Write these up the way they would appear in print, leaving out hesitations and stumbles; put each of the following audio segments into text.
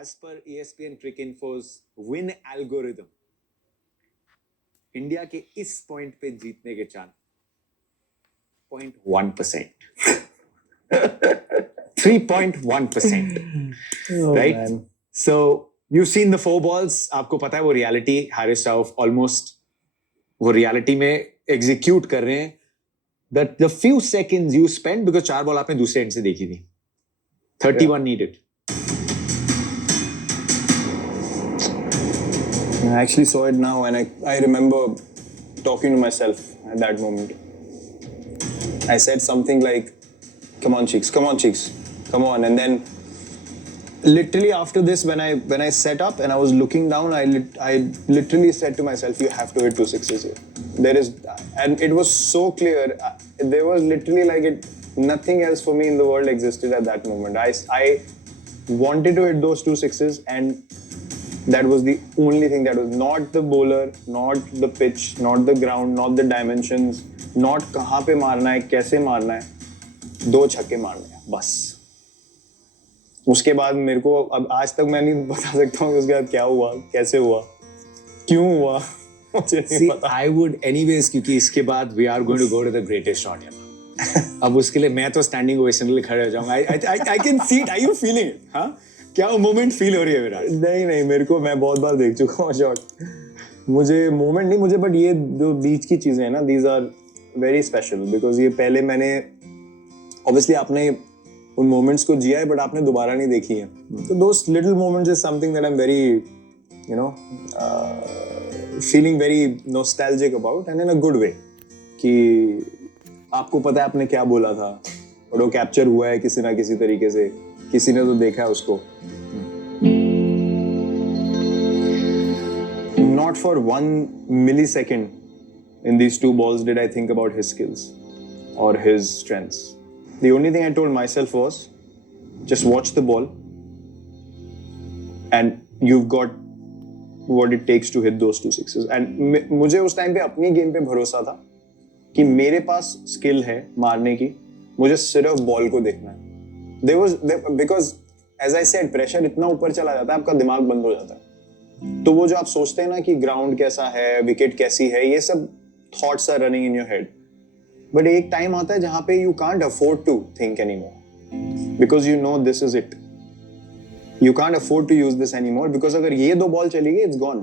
As per ESPN Cricinfo's win algorithm, India के इस point पे जीतने के chance 0.1%. 3.1%. Right? Man. So you've seen the 4 balls. आपको पता है वो reality. Haris Rauf almost वो reality में execute कर रहे हैं. That the few seconds you spend because 4 ball आपने दूसरे end से देखी थी. 31 needed. I actually saw it now and I remember talking to myself at that moment. I said something like, come on cheeks, come on. And then literally after this, when I set up and I was looking down, I literally said to myself, you have to hit 2 sixes here. And it was so clear. There was literally nothing else for me in the world existed at that moment. I wanted to hit those 2 sixes and that was the only thing. That was not the bowler, not the pitch, not the ground, not the dimensions, not कहाँ पे मारना है, कैसे मारना है, 2 छक्के मारने हैं, बस. उसके बाद मेरे को अब आज तक मैं नहीं बता सकता हूँ उसके बाद क्या हुआ, कैसे हुआ, क्यों हुआ, मुझे नहीं पता. I would anyways क्योंकि इसके बाद we are going to go to the greatest shot here. अब उसके लिए मैं तो standing ovation के लिए खड़े हो जाऊँगा. I can see it. Are you feeling it? हाँ? क्या वो मोमेंट फील हो रही है विराट? नहीं मेरे को, मैं बहुत बार देख चुका हूँ शॉट. मुझे मोमेंट नहीं, मुझे बट ये जो बीच की चीजें हैं ना, these are very special because ये पहले मैंने ऑब्वियसली आपने उन मोमेंट्स को जिया है बट आपने दोबारा नहीं देखी है. तो those little moments is something that I am very you know feeling very nostalgic about and in a good way कि आपको पता है आपने क्या बोला था और वो कैप्चर हुआ है किसी ना किसी तरीके से, किसी ने तो देखा है उसको. Not for 1 millisecond in these 2 balls did I think about his skills or his strengths. The only thing I told myself was just watch the ball and you've got what it takes to hit those 2 sixes. And मुझे उस time पे अपनी game पे भरोसा था कि मेरे पास skill है मारने की, मुझे सिर्फ बॉल को देखना है. Because as I said, pressure इतना ऊपर चला जाता है, आपका दिमाग बंद हो जाता है. तो वो जो आप सोचते हैं ना कि ग्राउंड कैसा है, विकेट कैसी है, ये सब thoughts are running in your head. But एक टाइम आता है जहां पे you can't afford to think anymore because you know this is it. You can't afford to use this anymore because अगर ये 2 बॉल चली गई, it's gone.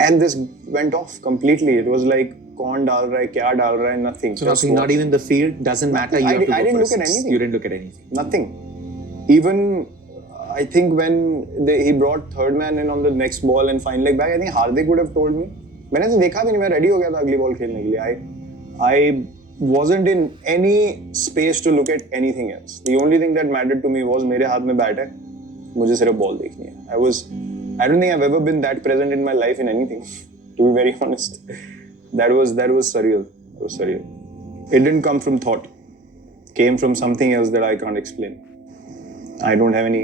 And this went off completely. It was like कौन डाल रहा है, क्या डाल रहा है, nothing. So not even the field doesn't matter. You have to I go didn't for look at anything. You didn't look at anything. Nothing. Even I think when he brought third man in on the next ball and fine leg back, I think Hardik would have told me. मैंने तो देखा भी नहीं, मैं ready हो गया था अगली बॉल खेलने के लिए. I wasn't in any space to look at anything else. The only thing that mattered to me was मेरे हाथ में बैट है, मुझे सिर्फ बॉल देखनी है. I don't think I've ever been that present in my life in anything. To be very honest, that was surreal. It was surreal. It didn't come from thought. Came from something else that I can't explain. I don't have any.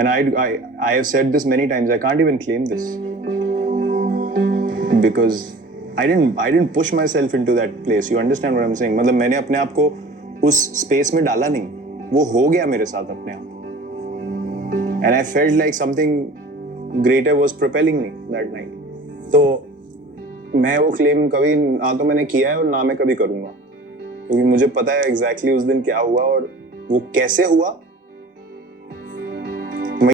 And I have said this many times. I can't even claim this because I didn't push myself into that place. You understand what I'm saying? मतलब मैंने अपने आप को उस space में डाला नहीं, वो हो गया मेरे साथ अपने आप. And I felt like something greater was propelling me that night. तो मैं वो claim कभी ना तो मैंने किया है और ना मैं कभी करूँगा, क्योंकि मुझे पता है exactly उस दिन क्या हुआ और वो कैसे हुआ